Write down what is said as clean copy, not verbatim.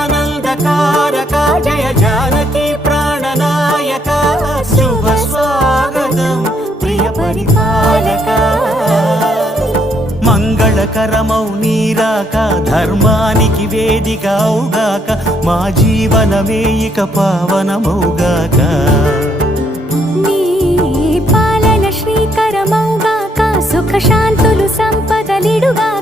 జగదానందకారక జయ జానకి ప్రాణనాయక శుభ స్వాగతం ప్రియ పరిపాలక మంగళకరమౌ నీరాక ధర్మానికి వేదిక అవుగాక మా జీవనమే ఇక పావనమౌగాక నీ పాలన శ్రీకరమౌగాక సుఖ శాంతులు సంపదలిడుగాక